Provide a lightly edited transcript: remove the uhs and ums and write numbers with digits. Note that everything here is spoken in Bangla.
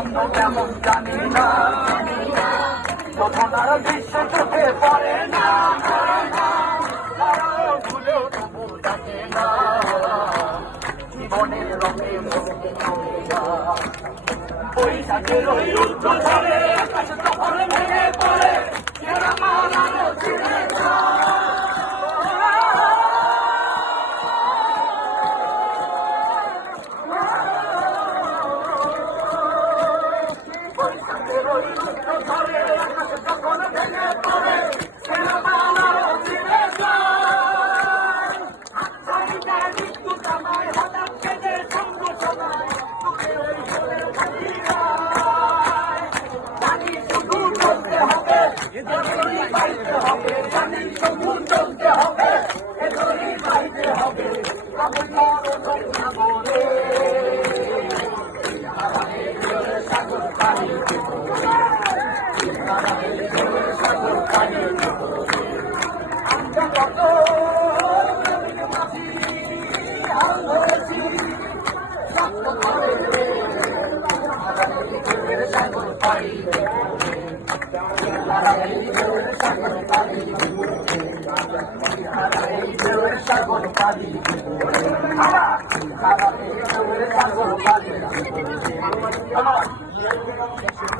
ছন্দ কেমন জানি না, তখন আর বিশ্ব চোখে পড়ে না, ভুলেও তবু ডাকে না, জীবনের রঙে বৈশাখের ওই রুদ্র ঝড়ে আকাশ তখন ভেঙে পড়ে, এরা মালানো ছিঁড়ে বৈশাখের ওই রুদ্র ঝড়ে আকাশ তখন ভেঙে পড়ে, এরা মালানো ছিঁড়ে বিদ্যুৎ আমায় হঠাৎ কেটে সঙ্গ শোনায়, তোকে ওই ভোরের জানি শুধু চলতে হবে, এদেরই বাইতে হবে, জানি শুধু চলতে হবে, এদেরই বাইতে হবে, আমি বড় সংখ্যা বলে সাগর পানি সাগর পানি আমরা কত মাঝি হাল ধরেছি সাগর পানি সাগর পানি সাগর পানি সাগর পানি